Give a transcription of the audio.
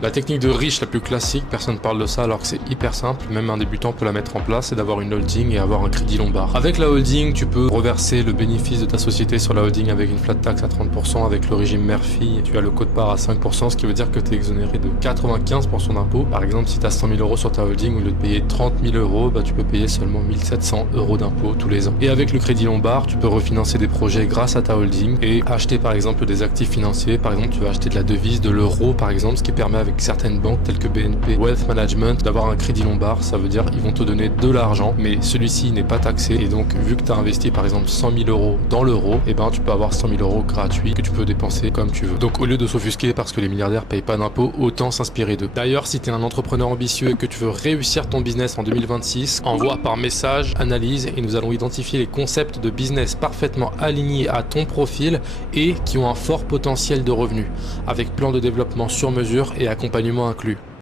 La technique de riche la plus classique, personne ne parle de ça alors que c'est hyper simple, même un débutant peut la mettre en place, c'est d'avoir une holding et avoir un crédit lombard. Avec la holding, tu peux reverser le bénéfice de ta société sur la holding avec une flat tax à 30%, avec le régime Murphy, tu as le quote-part à 5%, ce qui veut dire que tu es exonéré de 95% d'impôts. Par exemple, si tu as 100 000 euros sur ta holding, au lieu de payer 30 000 euros, tu peux payer seulement 1 700 euros d'impôts tous les ans. Et avec le crédit lombard, tu peux refinancer des projets grâce à ta holding et acheter par exemple des actifs financiers. Par exemple, tu vas acheter de la devise, de l'euro par exemple, ce qui permet avec certaines banques telles que BNP Wealth Management d'avoir un crédit lombard. Ça veut dire ils vont te donner de l'argent, mais celui-ci n'est pas taxé. Et donc, vu que tu as investi par exemple 100 000 euros dans l'euro, tu peux avoir 100 000 euros gratuits que tu peux dépenser comme tu veux. Donc, au lieu de s'offusquer parce que les milliardaires payent pas d'impôts, autant s'inspirer d'eux. D'ailleurs, si tu es un entrepreneur ambitieux et que tu veux réussir ton business en 2026, envoie par message, analyse et nous allons identifier les concepts de business parfaitement alignés à ton profil et qui ont un fort potentiel de revenus, avec plan de développement sur mesure et accompagnement inclus.